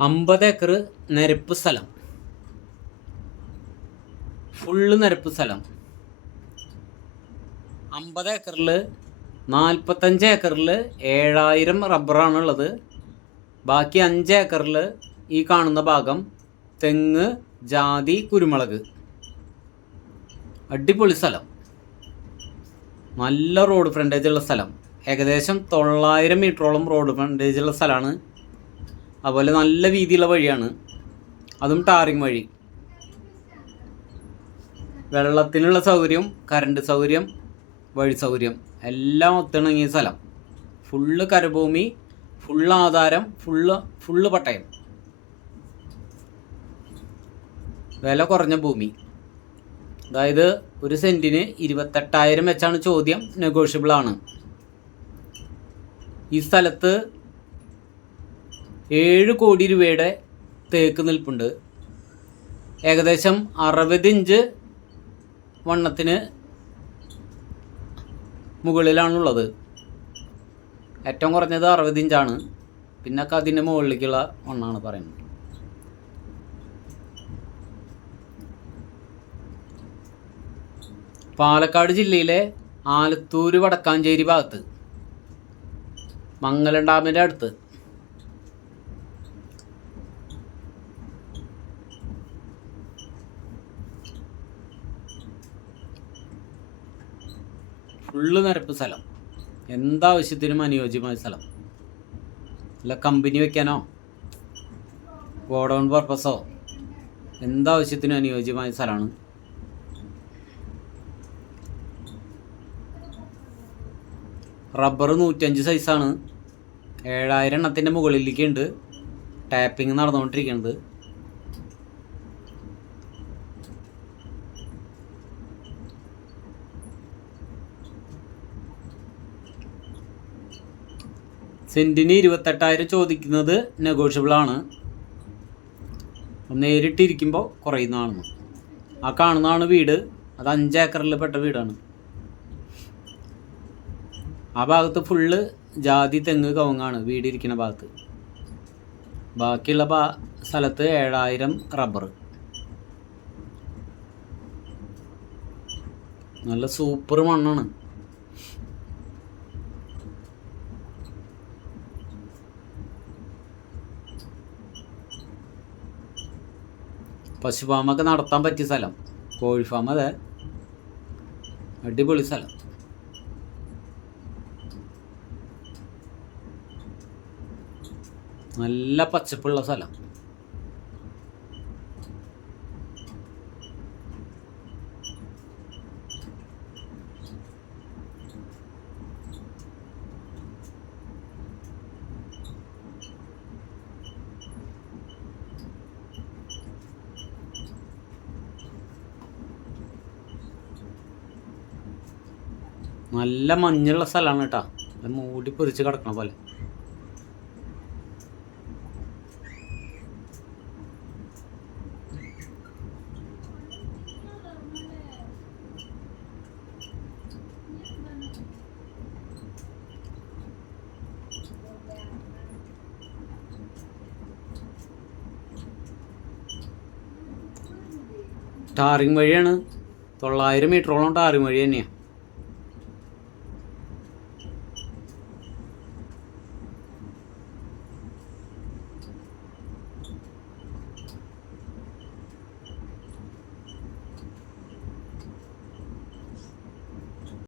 അമ്പത് ഏക്കർ നിരപ്പ് സ്ഥലം. ഫുള്ള് നിരപ്പ് സ്ഥലം. അമ്പത് ഏക്കറിൽ നാൽപ്പത്തഞ്ച് ഏക്കറിൽ ഏഴായിരം റബ്ബറാണുള്ളത്. ബാക്കി അഞ്ച് ഏക്കറിൽ ഈ കാണുന്ന ഭാഗം തെങ്ങ് ജാതി കുരുമുളക്. അടിപൊളി സ്ഥലം. നല്ല റോഡ് ഫ്രണ്ടേജുള്ള സ്ഥലം. ഏകദേശം തൊള്ളായിരം മീറ്ററോളം റോഡ് ഫ്രണ്ടേജുള്ള സ്ഥലമാണ് അതുപോലെ നല്ല രീതിയിലുള്ള വഴിയാണ്. അതും ടാറിങ് വഴി. വെള്ളത്തിനുള്ള സൗകര്യം കറണ്ട് സൗകര്യം വഴി സൗകര്യം. എല്ലാം ഒത്തിണങ്ങിയ സ്ഥലം. ഫുള്ള് കരഭൂമി ഫുള്ള് ആധാരം ഫുള്ള് ഫുള്ള് പട്ടയം. വില കുറഞ്ഞ ഭൂമി. അതായത് ഒരു സെന്റിന് ഇരുപത്തെട്ടായിരം വെച്ചാണ് ചോദ്യം നെഗോഷ്യബിൾ ആണ് ഈ സ്ഥലത്ത് ഏഴ് കോടി രൂപയുടെ തേക്ക് നിൽപ്പുണ്ട്. ഏകദേശം അറുപത് ഇഞ്ച് വണ്ണത്തിന് മുകളിലാണുള്ളത്. ഏറ്റവും കുറഞ്ഞത് അറുപത് ഇഞ്ചാണ്. പിന്നെ അതിന്റെ മുകളിലേക്കുള്ള വണ്ണാണ് പറയുന്നത്. പാലക്കാട് ജില്ലയിലെ ആലത്തൂർ വടക്കാഞ്ചേരി ഭാഗത്ത് മംഗലം ഡാമിന്റെ അടുത്ത് ഫുള്ള് നിരപ്പ് സ്ഥലം. എന്താവശ്യത്തിനും അനുയോജ്യമായ സ്ഥലം. അല്ല കമ്പനി വെക്കാനോ? ഗോഡൗൺ പർപ്പസോ എന്താവശ്യത്തിനും അനുയോജ്യമായ സ്ഥലമാണ് റബ്ബർ നൂറ്റഞ്ച് സൈസാണ് ഏഴായിരം എണ്ണത്തിന്റെ മുകളിലേക്ക് ഉണ്ട്. ടാപ്പിംഗ് നടന്നുകൊണ്ടിരിക്കുന്നത് സെന്റിന് ഇരുപത്തെട്ടായിരം ചോദിക്കുന്നത് നെഗോഷ്യബിൾ ആണ്. നേരിട്ടിരിക്കുമ്പോൾ കുറയുന്നതാണ്. ആ കാണുന്നതാണ് വീട്. അത് അഞ്ച് ഏക്കറിൽ പെട്ട വീടാണ്. ആ ഭാഗത്ത് ഫുള്ള് ജാതി തെങ്ങ് കവുങ്ങാണ് വീടിരിക്കുന്ന ഭാഗത്ത്. ബാക്കിയുള്ള ഭാ സ്ഥലത്ത് ഏഴായിരം റബ്ബർ നല്ല സൂപ്പർ മണ്ണാണ്. പശു ഫാമൊക്കെ നടത്താൻ പറ്റിയ സ്ഥലം. കോഴി ഫാം അതെ. അടിപൊളി സ്ഥലം. നല്ല പച്ചപ്പുള്ള സ്ഥലം. നല്ല മഞ്ഞുള്ള സ്ഥലമാണ് കേട്ടോ. മൂടി പൊരിച്ച് കിടക്കണ പോലെ. ടാറിങ് വഴിയാണ് തൊള്ളായിരം മീറ്ററോളം ടാറിങ് വഴി തന്നെയാണ്